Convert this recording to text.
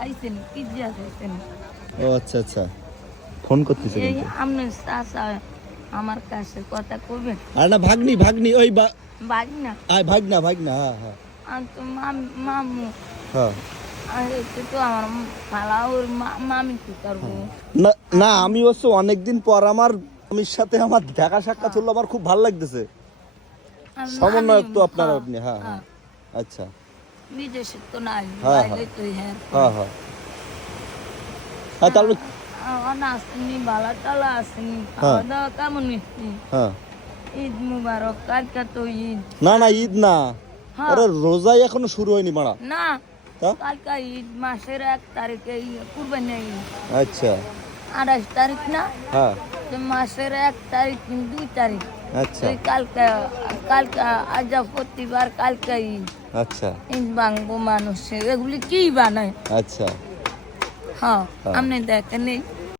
খাইছেন পিজ্জা খাইছেন। ও আচ্ছা আচ্ছা, ফোন করতেছে এই কিন্তু। আপনি চাচা আমার কাছে কথা কইবেন। আর না ভাগ্নি ভাগ্নি ওই বাড়ি না ভাগনা ভাগনা, হ্যাঁ হ্যাঁ আর তো মামু হ্যাঁ। আর এটা তো আমার খালা ওর মামি কি করবো। না না, আমি হচ্ছে অনেকদিন পর আমার স্বামীর সাথে আমার দেখা সাক্ষাৎ হলো, আমার খুব ভালো লাগতেছে। আর সমন্বয়ক তো নানি, আপনারা, হ্যাঁ, আপনি? হ্যাঁ হ্যাঁ, হ্যাঁ, আচ্ছা। বিদেশে তো নাই, হ্যাঁ, বাইরে তো হ্যাঁ হ্যাঁ হ্যাঁ হ্যাঁ, তারপরে আসেনি, বালা টালা আসেনি, হ্যাঁ। খাওয়া দাওয়া কেমন হয়েছে? হ্যাঁ, ঈদ মুবারক, কালকে তো ঈদ। না না ঈদ না, হ্যাঁ। আরে রোজাই এখনো শুরু হয়নি মারা। না তা? কালকে ঈদ, মাসের 1 তারিখে কুরবানি ঈদ। আচ্ছা 28 তারিখ না, হ্যাঁ তো মাসের 1 তারিখ 2 তারিখ, আচ্ছা ওই কালকে কালকে আজ প্রতিবার কালকে ঈদ। আচ্ছা ঈদ ভাঙবো মানুষের, এগুলি কি বানায়? আচ্ছা হ্যাঁ হ্যাঁ। আপনি দেখেন এই